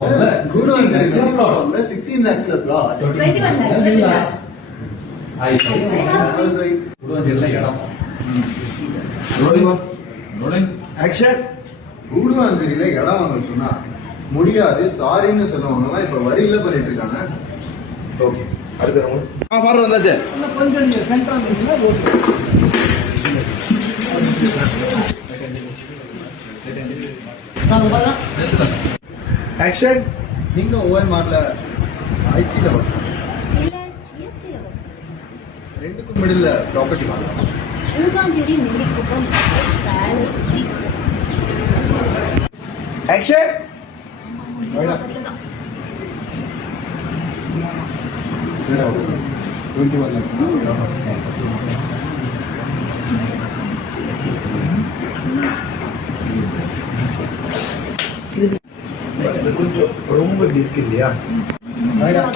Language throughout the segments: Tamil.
Good one, 16 lakhs plot. 21 lakhs. I was like, good one, இடம். Rolling. Action. கூடுவாஞ்சேரியில இடம் வாங்க சொன்னா முடியாது சாரின்னு சொல்லுவாங்க. இப்ப வரியில பண்ணிட்டு இருக்காங்க. ஓகே, அடுத்த ரவுண்ட். பாரு வந்தாச்சு. கொஞ்சம் நீங்க சென்டரா இருந்தீங்கன்னா ஓகே. ஆக்ஷன். நீங்க ஓவர் மார்ல ஐடில வர இல்ல ஜிஎஸ்டில வர ரெண்டுக்கும் மிடில்ல ப்ராப்பர்ட்டி வாங்கலாம். Guduvanchery Nellikuppam palace action. Right 21 இது கொஞ்சம் ரொம்ப இருக்கு இல்லையா? மேடம்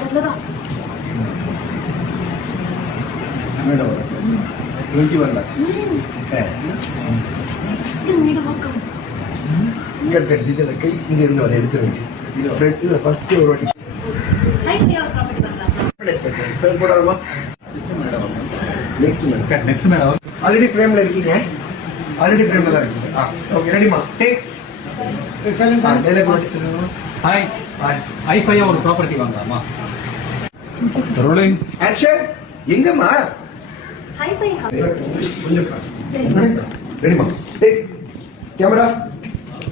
21 லாக். இங்க கட்டிட்டு கை இங்க இருந்து வர எடுத்து வச்சு இது ஃப்ரண்ட்ல ஃபர்ஸ்ட் ஒரு வாட்டி போடாதமா. நெக்ஸ்ட் மேடம் ஆல்ரெடி ஃப்ரேம்ல இருக்கீங்க. தான் இருக்கீங்க. ஓகே, ரெடிமா டேக் சைலன்ஸ் ஆன் டெலே போட்டு சொல்லுங்க. ஹாய் ஐ5 ஒரு ப்ராப்பர்ட்டி வாங்கலாமா? Rolling action. எங்கம்மா ஹை-ஃபை கொஞ்சம் பாஸ் ரெடிமா டேக் கேமரா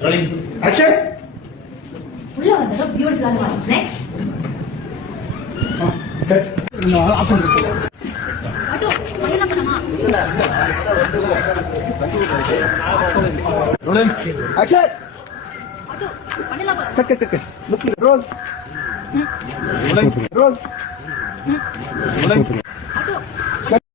ரோலிங் ஆக்ஷன். உள்ள வந்தா பியூட்டிஃபுல்லான வாய். Next cut. நான் ஆஃப் ஆட்டோ பண்ணல பண்ணமா ரோலிங் ஆக்ஷன். ஆட்டோ பண்ணல பண்ண cut look roll rolling roll auto